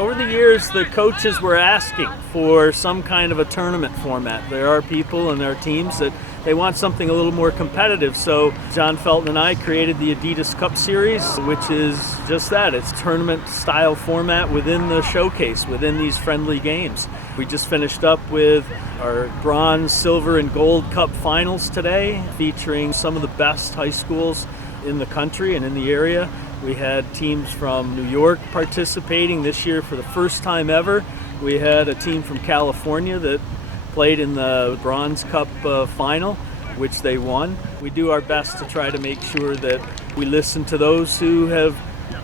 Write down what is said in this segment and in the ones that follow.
Over the years, the coaches were asking for some kind of a tournament format. There are people and there are teams that they want something a little more competitive. So John Felton and I created the Adidas Cup Series, which is just that. It's tournament-style format within the showcase, within these friendly games. We just finished up with our bronze, silver, and gold cup finals today, featuring some of the best high schools in the country and in the area. We had teams from New York participating this year for the first time ever. We had a team from California that played in the Bronze Cup final, which they won. We do our best to try to make sure that we listen to those who have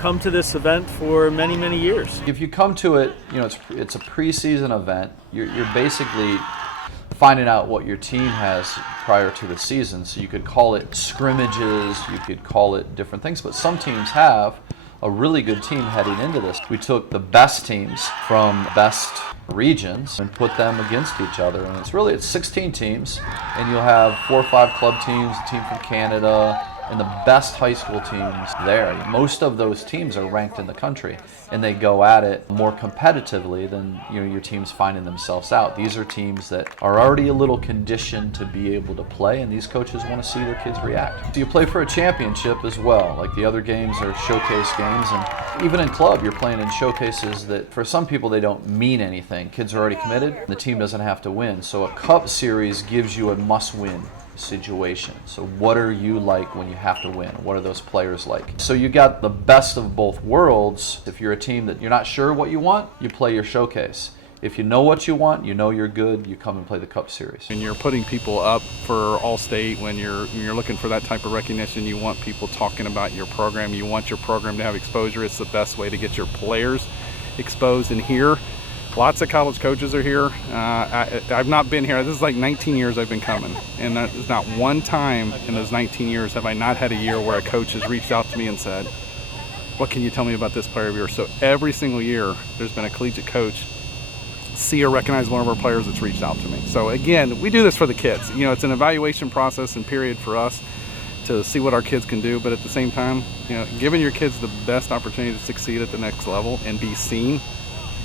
come to this event for many, many years. If you come to it, it's a preseason event. You're basically finding out what your team has prior to the season. So you could call it scrimmages, you could call it different things, but some teams have a really good team heading into this. We took the best teams from best regions and put them against each other, and it's 16 teams, and you'll have 4 or 5 club teams, a team from Canada, and the best high school teams there. Most of those teams are ranked in the country, and they go at it more competitively than your teams finding themselves out. These are teams that are already a little conditioned to be able to play, and these coaches want to see their kids react. So you play for a championship as well. Like the other games are showcase games, and even in club you're playing in showcases that for some people they don't mean anything. Kids are already committed, the team doesn't have to win. So a cup series gives you a must-win situation. So what are you like when you have to win? What are those players like? So you got the best of both worlds. If you're a team that you're not sure what you want, you play your showcase. If you know what you want, you know you're good, you come and play the Cup Series. And you're putting people up for All-State when you're looking for that type of recognition. You want people talking about your program. You want your program to have exposure. It's the best way to get your players exposed. And here, lots of college coaches are here. I've not been here. This is like 19 years I've been coming. And there's not one time in those 19 years have I not had a year where a coach has reached out to me and said, what can you tell me about this player of yours? So every single year there's been a collegiate coach see or recognize one of our players that's reached out to me. So again, we do this for the kids. It's an evaluation process and period for us to see what our kids can do, but at the same time, giving your kids the best opportunity to succeed at the next level and be seen,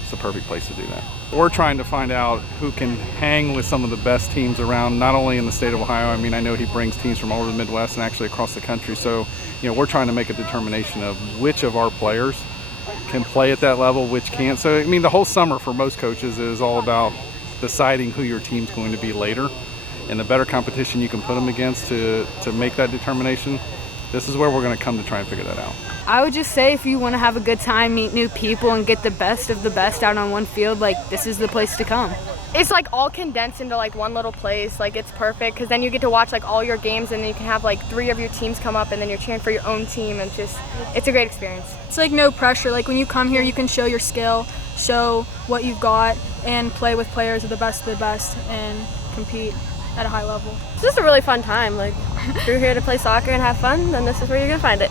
the perfect place to do that. We're trying to find out who can hang with some of the best teams around, not only in the state of Ohio. I mean, I know he brings teams from all over the Midwest and actually across the country. So, we're trying to make a determination of which of our players can play at that level, which can't. So, I mean, the whole summer for most coaches is all about deciding who your team's going to be later. And the better competition you can put them against to make that determination, this is where we're going to come to try and figure that out. I would just say if you want to have a good time, meet new people, and get the best of the best out on one field, this is the place to come. It's all condensed into one little place. It's perfect because then you get to watch all your games, and then you can have 3 of your teams come up, and then you're cheering for your own team, and it's a great experience. It's no pressure. When you come here, you can show your skill, show what you've got, and play with players of the best, and compete at a high level. It's just a really fun time. If you're here to play soccer and have fun, then this is where you're gonna find it.